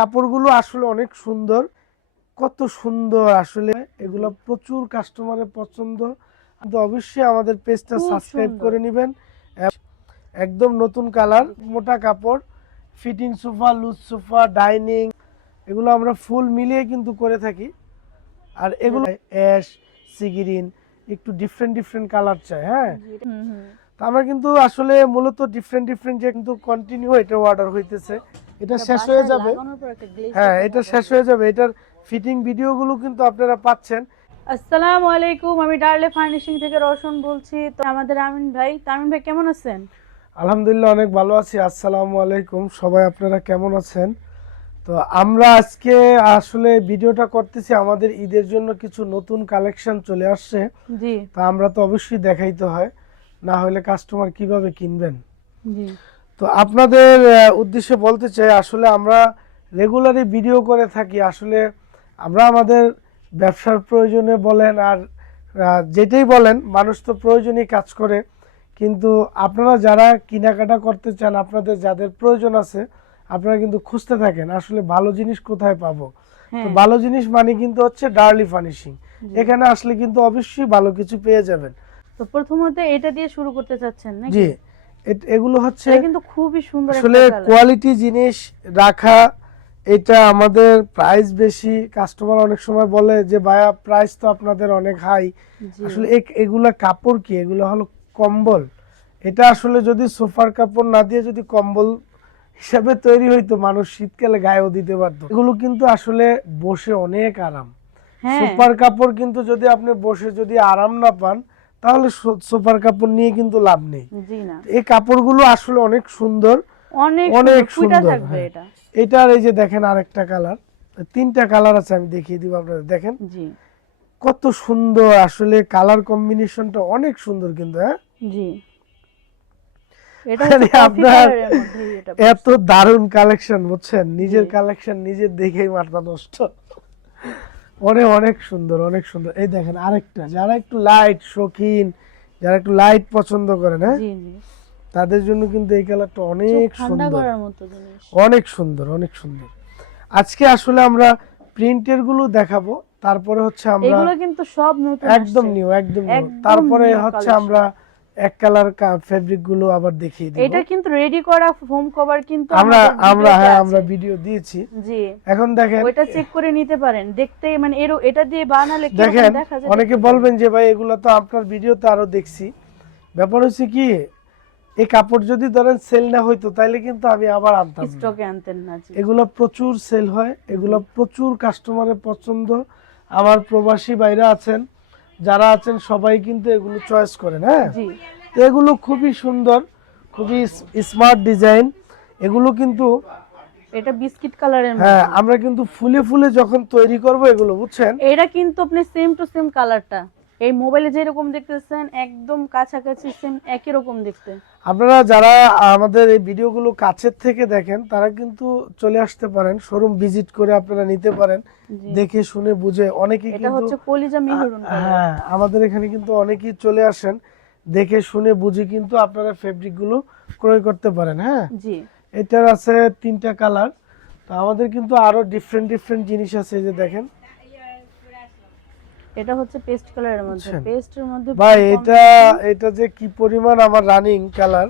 কাপড়গুলো আসলে অনেক সুন্দর। কত সুন্দর আসলে। এগুলো প্রচুর কাস্টমারের পছন্দ। অবশ্যই আমাদের পেজটা সাবস্ক্রাইব করে নেবেন। একদম নতুন কালার মোটা কাপড়। Fitting sofa loose sofa dining এগুলো আমরা ফুল মিলিয়ে কিন্তু করে থাকি। আর এগুলো অ্যাশ সিগিরিন একটু ডিফারেন্ট ডিফারেন্ট কালার চাই হ্যাঁ। তো আমরা কিন্তু আসলে মূলত ডিফারেন্ট ডিফারেন্ট যে কিন্তু কন্টিনিউ এটা অর্ডার হইতেছে। এটা শেষ হয়ে যাবে। হ্যাঁ এটা শেষ হয়ে যাবে। এটার ফিটিং ভিডিওগুলো কিন্তু আপনারা পাচ্ছেন। আসসালামু আলাইকুম আমি ডার্লে ফার্নিশিং থেকে রওশন বলছি। তো আমাদের আমিন ভাই তামিন ভাই কেমন আছেন? আলহামদুলিল্লাহ অনেক ভালো আছি। আসসালামু আলাইকুম। সবাই আপনারা কেমন আছেন? তো আমরা আজকে আসলে ভিডিওটা করতেছি। আমাদের ঈদের জন্য কিছু নতুন কালেকশন চলে আসছে। জি। তো আমরা তো অবশ্যই দেখাইতে হয়। না হলে কাস্টমার কীভাবে কিনবেন? জি। তো আপনাদের উদ্দেশ্যে বলতে চাই আসলে আমরা রেগুলারই ভিডিও করে থাকি। আসলে আমরা আমাদের ব্যবসার প্রয়োজনে বলেন আর যেটাই বলেন মানুষ তো প্রয়োজনই কাজ করে। কিন্তু আপনারা যারা কেনাকাটা করতে চান আপনাদের যাদের প্রয়োজন আছে আপনারা কিন্তু খুঁজতে থাকেন আসলে ভালো জিনিস কোথায় পাবো? তো হ্যাঁ। ভালো জিনিস মানে কিন্তু হচ্ছে ডার্লি ফার্নিশিং। এখানে আসলে কিন্তু অবশ্যই ভালো কিছু পেয়ে যাবেন। তো প্রথমত এটা দিয়ে শুরু করতে চাচ্ছেন নাকি? জি এগুলো হচ্ছে কিন্তু খুবই সুন্দর আসলে। কোয়ালিটি জিনিস রাখা এটা আমাদের প্রাইস বেশি। কাস্টমার অনেক সময় বলে যে ভাইয়া প্রাইস তো আপনাদের অনেক হাই আসলে এগুলা কাপড় কি? এগুলো হলো কম্বল। এটা আসলে যদি সোফার কাপড় না দিয়ে যদি কম্বল হিসাবে তৈরি হইতো মানুষ শীতকালে গায়েও দিতে পারতো। এগুলো কিন্তু আসলে বসে অনেক আরাম। হ্যাঁ। সোফার কাপড় কিন্তু যদি আপনি বসে যদি আরাম না পান তাহলে সো- সোফার কাপড় নিয়ে কিন্তু লাভ নেই। এই কাপড়গুলো আসলে অনেক সুন্দর। অনেক সুন্দর হ্যাঁ। এটা। এটার এই যে দেখেন আরেকটা কালার তিনটা কালার আছে আমি দেখিয়ে দিব আপনাদের দেখেন। কত সুন্দর আসলে কালার কম্বিনেশনটা অনেক সুন্দর কিন্তু হ্যাঁ। জি। আপনার এত দারুণ কালেকশন বুঝছেন? নিজের কালেকশন নিজের দেখেই মাথা নষ্ট। অনেক অনেক সুন্দর অনেক সুন্দর। এই দেখেন আরেকটা যারা একটু লাইট শৌখিন যারা একটু লাইট পছন্দ করেন হ্যাঁ? তাদের জন্য কিন্তু এই কালারটা অনেক সুন্দর। অনেক সুন্দর অনেক সুন্দর। আজকে আসলে আমরা প্রিন্টেরগুলো দেখাবো তারপরে হচ্ছে আমরা এগুলো কিন্তু সব নতুন একদম নিউ একদম তারপরে হচ্ছে আমরা এক কালার ফেব্রিকগুলো আবার দেখিয়ে দিব। এটা কিন্তু রেডি করা ফোম কভার কিন্তু আমরা আমরা হ্যাঁ আমরা ভিডিও দিয়েছি। জি। এখন দেখেন ওইটা চেক করে নিতে পারেন। দেখতে মানে এর এটা দিয়ে বানালে দেখেন দেখা যায় অনেকে বলবেন যে ভাই এগুলো তো আপনার ভিডিওতে আরও দেখছি। ব্যাপার হচ্ছে কি এই কাপড় যদি ধরেন সেল না হইতো তাইলে কিন্তু আমি আবার আনতাম স্টকে আনতেন না জি। এগুলো প্রচুর সেল হয় এগুলো প্রচুর কাস্টমারের পছন্দ। আমার প্রবাসী বাইরে আছেন যারা আছেন সবাই কিন্তু এগুলো চয়েস করেন হ্যাঁ? এগুলো খুবই সুন্দর খুবই স্মার্ট ডিজাইন এগুলো কিন্তু এটা বিস্কিট কালারের হ্যাঁ আমরা কিন্তু ফুলে ফুলে যখন তৈরি করব এগুলো বুঝছেন? এটা কিন্তু আপনি সেম টু সেম কালারটা এই মোবাইলে যেরকম দেখতেছেন একদম কাছাকাছি সেম একই রকম দেখতে। আপনারা যারা আমাদের এই ভিডিওগুলো কাছের থেকে দেখেন তারা কিন্তু চলে আসতে পারেন শোরুম ভিজিট করে আপনারা নিতে পারেন। দেখে শুনে বুঝে অনেকে এটা হচ্ছে কলিজা মেহরুন হ্যাঁ আমাদের এখানে কিন্তু অনেকেই চলে আসেন দেখে শুনে বুঝে কিন্তু আপনারা ফেব্রিকগুলো ক্রয় করতে পারেন হ্যাঁ? জি। এটার আছে তিনটা কালার তো আমাদের কিন্তু আরও ডিফারেন্ট ডিফারেন্ট জিনিস আছে যে দেখেন। এটা হচ্ছে পেস্ট কালারের মধ্যে। পেস্টের মধ্যে ভাই এটা এটা যে কি পরিমাণ আমার রানিং কালার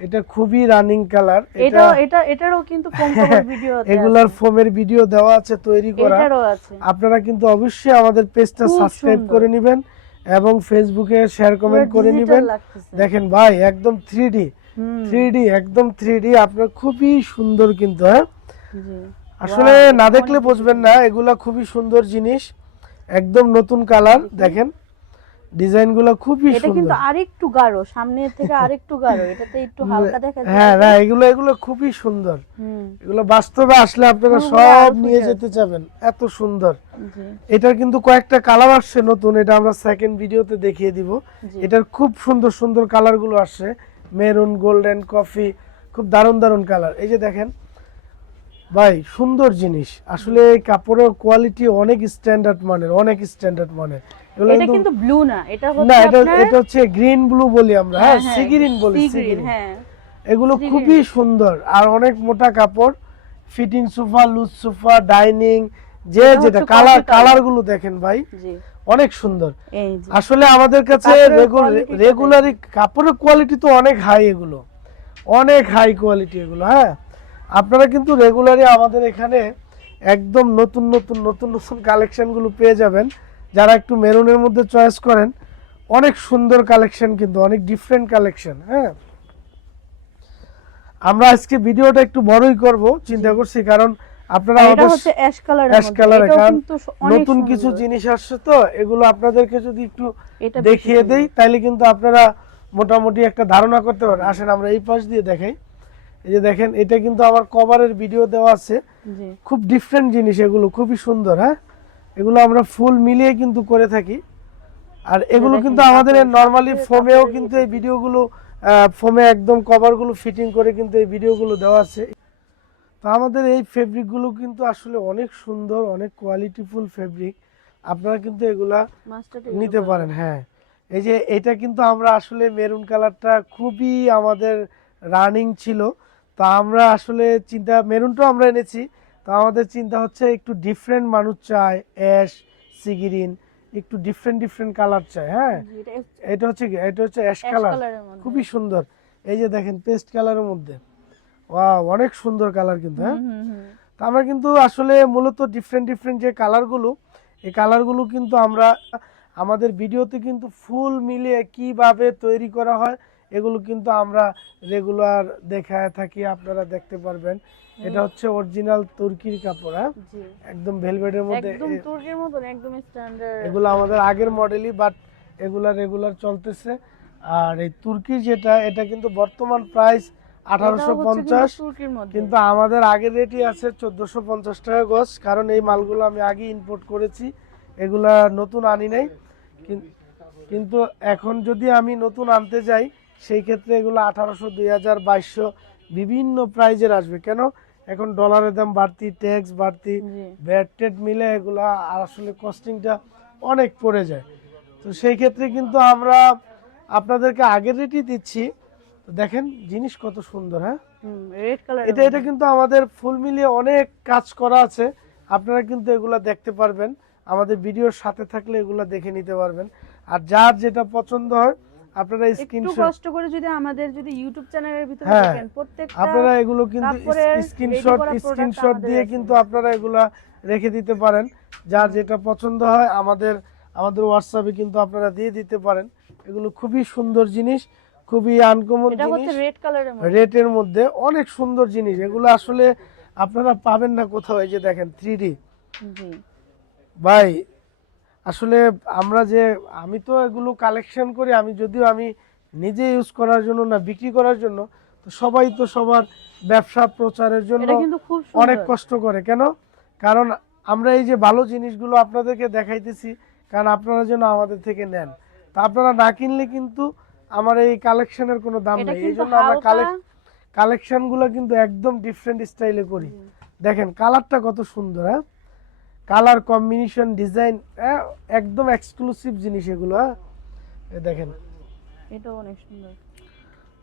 এটা খুবই রানিং কালার এটা এটা এটা এটারও কিন্তু কভার ভিডিও আছে। এগুলার ফোমের ভিডিও দেওয়া আছে তৈরি করা। এটারও আছে। আপনারা কিন্তু অবশ্যই আমাদের পেজটা সাবস্ক্রাইব করে নেবেন এবং ফেসবুকে শেয়ার কমেন্ট করে নেবেন। দেখেন ভাই একদম থ্রি ডি হুম, থ্রি ডি একদম থ্রি ডি আপনার খুবই সুন্দর কিন্তু হ্যাঁ? আসলে না দেখলে বুঝবেন না এগুলা খুবই সুন্দর জিনিস। একদম নতুন কালার দেখেন। ডিজাইনগুলো খুবই এটা কিন্তু সুন্দর আরেকটু গাঢ় সামনের থেকে আরেকটু গাঢ় এটাতে একটু হালকা দেখা যায়। হ্যাঁ না এগুলো এগুলো খুবই সুন্দর। এগুলো বাস্তবে আসলে আপনারা সব নিয়ে যেতে চাবেন। এত সুন্দর। এটার কিন্তু কয়েকটা কালার আসছে নতুন এটা আমরা সেকেন্ড ভিডিওতে দেখিয়ে দিব। এটার খুব সুন্দর সুন্দর কালারগুলো আসছে। মেরুন গোল্ডেন কফি খুব দারুণ দারুণ কালার। এই যে দেখেন ভাই সুন্দর জিনিস। আসলে কাপড়ের কোয়ালিটি অনেক স্ট্যান্ডার্ড মানের অনেক স্ট্যান্ডার্ড মানের। এটা কিন্তু ব্লু না এটা না হচ্ছে এটা এটা হচ্ছে গ্রিন ব্লু বলি আমরা। হ্যাঁ সি গ্রিন বলি সি সি গ্রিন গ্রিন হ্যাঁ। এগুলো খুবই সুন্দর। আর অনেক মোটা কাপড় fitting sofa loose sofa dining যে যেটা কালার কালারগুলো দেখেন ভাই অনেক সুন্দর। আসলে আমাদের কাছে quality কাপড়ের কোয়ালিটি তো অনেক হাই এগুলো। অনেক হাই কোয়ালিটি এগুলো হ্যাঁ। আপনারা কিন্তু রেগুলারই আমাদের এখানে একদম নতুন নতুন নতুন নতুন কালেকশনগুলো পেয়ে যাবেন। যারা একটু মেরুনের মধ্যে চয়েস করেন অনেক সুন্দর কালেকশন কিন্তু অনেক ডিফারেন্ট কালেকশন হ্যাঁ? আমরা আজকে ভিডিওটা একটু বড়ই করব চিন্তা করছি কারণ আপনারা আমাদের হচ্ছে অ্যাশ কালারের অ্যাশ কালারে নতুন কিছু জিনিস আসছে তো এগুলো আপনাদেরকে যদি একটু দেখিয়ে। দেই তাহলে কিন্তু আপনারা মোটামুটি একটা ধারণা করতে পারেন আসেন আমরা এই পাশ দিয়ে দেখাই। এই যে দেখেন এটা কিন্তু আমার কভারের ভিডিও দেওয়া আছে। খুব ডিফারেন্ট জিনিস এগুলো খুবই সুন্দর হ্যাঁ? এগুলো আমরা ফুল মিলিয়ে কিন্তু করে থাকি। আর এগুলো কিন্তু আমাদের নর্মালি ফোমেও কিন্তু এই ভিডিওগুলো ফোমে একদম কভারগুলো ফিটিং করে কিন্তু এই ভিডিওগুলো দেওয়া আছে। তো আমাদের এই ফেব্রিকগুলো কিন্তু আসলে অনেক সুন্দর অনেক কোয়ালিটিফুল ফেব্রিক আপনারা কিন্তু এগুলা নিতে পারেন হ্যাঁ। এই যে এটা কিন্তু আমরা আসলে মেরুন কালারটা খুবই আমাদের রানিং ছিল। তা আমরা আসলে চিন্তা মেরুনটাও আমরা এনেছি। তা আমাদের চিন্তা হচ্ছে একটু ডিফারেন্ট মানুষ চায় অ্যাশ সিগিরিন একটু ডিফারেন্ট ডিফারেন্ট কালার চায় হ্যাঁ? এটা হচ্ছে কি? এটা হচ্ছে অ্যাশ কালার খুবই সুন্দর। এই যে দেখেন পেস্ট কালারের মধ্যে। ওয়াও অনেক সুন্দর কালার কিন্তু হ্যাঁ? তা আমরা কিন্তু আসলে মূলত ডিফারেন্ট ডিফারেন্ট যে কালারগুলো এই কালারগুলো কিন্তু আমরা আমাদের ভিডিওতে কিন্তু ফুল মিলিয়ে কীভাবে তৈরি করা হয় এগুলো কিন্তু আমরা রেগুলার দেখায় থাকি আপনারা দেখতে পারবেন। এটা হচ্ছে অরিজিনাল তুর্কির কাপড় হ্যাঁ? একদম ভেলভেটের মধ্যে একদম তুর্কির মতন একদম স্ট্যান্ডার্ড এগুলো আমাদের আগের মডেলই বাট এগুলা রেগুলার চলতেছে। আর এই তুর্কির যেটা এটা কিন্তু বর্তমান প্রাইস আঠারোশো পঞ্চাশ কিন্তু আমাদের আগের রেটই আছে চোদ্দোশো পঞ্চাশ টাকা গজ কারণ এই মালগুলো আমি আগে ইম্পোর্ট করেছি। এগুলা নতুন আনি নাই। কিন- কিন্তু এখন যদি আমি নতুন আনতে যাই সেই ক্ষেত্রে এগুলো আঠারোশো দুই হাজার বাইশশো বিভিন্ন প্রাইজের আসবে। কেন? এখন ডলারের দাম বাড়তি ট্যাক্স বাড়তি ব্যাট টেট মিলে এগুলা আর আসলে কস্টিংটা অনেক পড়ে যায়। তো সেই ক্ষেত্রে কিন্তু আমরা আপনাদেরকে আগের রেটই দিচ্ছি। তো দেখেন জিনিস কত সুন্দর হ্যাঁ? এটা এটা কিন্তু আমাদের ফুল মিলিয়ে অনেক কাজ করা আছে। আপনারা কিন্তু এগুলা দেখতে পারবেন। আমাদের ভিডিওর সাথে থাকলে এগুলা দেখে নিতে পারবেন। আর যার যেটা পছন্দ হয় আপনারা স্ক্রিনশট কষ্ট করে যদি আমাদের যদি ইউটিউব চ্যানেলের ভিতরে হ্যাঁ, দেখেন প্রত্যেকটা আপনারা এগুলো কিন্তু স্ক্রিনশট স্ক্রিনশট দিয়ে কিন্তু আপনারা এগুলা রেখে দিতে পারেন। যার যেটা পছন্দ হয় আমাদের আমাদের হোয়াটসঅ্যাপে কিন্তু আপনারা দিয়ে দিতে পারেন। এগুলো খুবই সুন্দর জিনিস খুবই আনকমন এটা হচ্ছে জিনিস। রেড কালারের মধ্যে। রেটের মধ্যে অনেক সুন্দর জিনিস। এগুলো আসলে আপনারা পাবেন না কোথাও এই যে দেখেন থ্রি জি। ভাই আসলে আমরা যে আমি তো এগুলো কালেকশন করি আমি যদিও আমি নিজে ইউজ করার জন্য না বিক্রি করার জন্য তো সবাই তো সবার ব্যবসা প্রচারের জন্য অনেক কষ্ট করে। কেন? কারণ আমরা এই যে ভালো জিনিসগুলো আপনাদেরকে দেখাইতেছি কারণ আপনারা যেন আমাদের থেকে নেন। তা আপনারা না কিনলে কিন্তু আমার এই কালেকশনের কোনো দাম নেই। এই জন্য আমরা কালেকশনগুলো কিন্তু একদম ডিফারেন্ট স্টাইলে করি। দেখেন কালারটা কত সুন্দর হ্যাঁ? কালার কম্বিনেশন ডিজাইন একদম এক্সক্লুসিভ জিনিস এগুলো হ্যাঁ? দেখেন। এটা অনেক সুন্দর।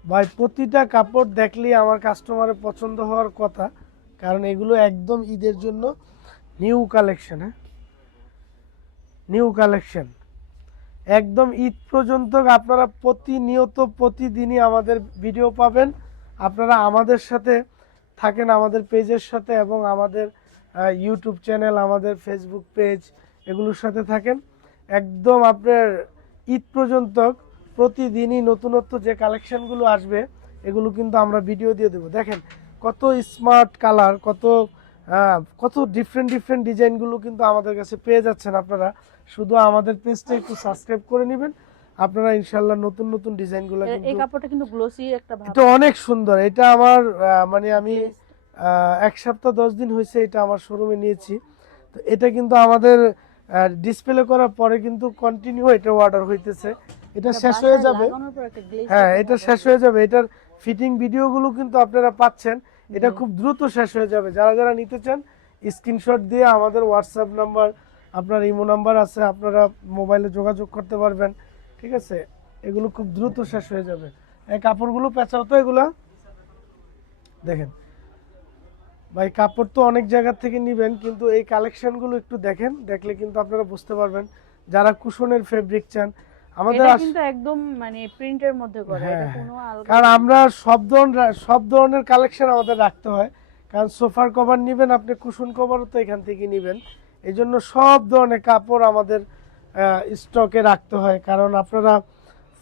ভাই প্রতিটা কাপড় দেখলেই আমার কাস্টমারের পছন্দ হওয়ার কথা কারণ এগুলো একদম ঈদের জন্য নিউ কালেকশন হ্যাঁ? নিউ কালেকশন একদম ঈদ পর্যন্ত আপনারা প্রতিনিয়ত প্রতিদিনই আমাদের ভিডিও পাবেন। আপনারা আমাদের সাথে থাকেন আমাদের পেজের সাথে এবং আমাদের ইউটিউব চ্যানেল আমাদের ফেসবুক পেজ এগুলোর সাথে থাকেন। একদম আপনার ঈদ পর্যন্ত প্রতিদিনই নতুনত্ব যে কালেকশনগুলো আসবে এগুলো কিন্তু আমরা ভিডিও দিয়ে দেবো। দেখেন কত স্মার্ট কালার কত কত ডিফারেন্ট ডিফারেন্ট ডিজাইনগুলো কিন্তু আমাদের কাছে পেয়ে যাচ্ছেন আপনারা। শুধু আমাদের পেজটা একটু সাবস্ক্রাইব করে নেবেন। আপনারা ইনশাল্লাহ নতুন নতুন ডিজাইনগুলো এই কাপড়টা কিন্তু গ্লোসি একটা এটা অনেক সুন্দর। এটা আমার মানে আমি এক সপ্তাহ দশ দিন হয়েছে এটা আমার শোরুমে নিয়েছি। তো এটা কিন্তু আমাদের ডিসপ্লে করার পরে কিন্তু কন্টিনিউ এটা অর্ডার হইতেছে। এটা শেষ হয়ে যাবে। হ্যাঁ এটা শেষ হয়ে যাবে। এটার ফিটিং ভিডিওগুলো কিন্তু আপনারা পাচ্ছেন। এটা খুব দ্রুত শেষ হয়ে যাবে। যারা যারা নিতে চান স্ক্রিনশট দিয়ে আমাদের হোয়াটসঅ্যাপ নাম্বার আপনার ইমো নাম্বার আছে আপনারা মোবাইলে যোগাযোগ করতে পারবেন। ঠিক আছে? এগুলো খুব দ্রুত শেষ হয়ে যাবে। এই কাপড়গুলো পেঁচাও তো এগুলা। দেখেন ভাই কাপড় তো অনেক জায়গা থেকে নেবেন কিন্তু এই কালেকশনগুলো একটু দেখেন দেখলে কিন্তু আপনারা বুঝতে পারবেন যারা কুশনের ফেব্রিক চান। আমাদের কিন্তু একদম মানে প্রিন্টের মধ্যে করে এটা হ্যাঁ। কোনো আলগা কারণ আমরা সব ধরনের সব ধরনের কালেকশন আমাদের রাখতে হয়। কারণ সোফার কভার নেবেন আপনি কুশন কভারও তো এখান থেকে নেবেন। এই জন্য সব ধরনের কাপড় আমাদের স্টকে রাখতে হয়। কারণ আপনারা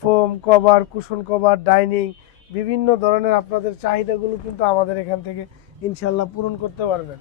foam cover cushion cover dining বিভিন্ন ধরনের আপনাদের চাহিদাগুলো কিন্তু আমাদের এখান থেকে ইনশাল্লাহ পূরণ করতে পারবেন।